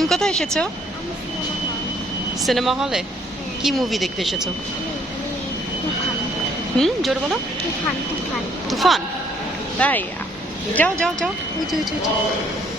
তুমি কোথায় এসেছো? সিনেমা হলে। কি মুভি দেখতে এসেছো? জোরে বলো। তুফান। তাই? যাও যাও যাও, ওই যে, ওই যে, ওই যে।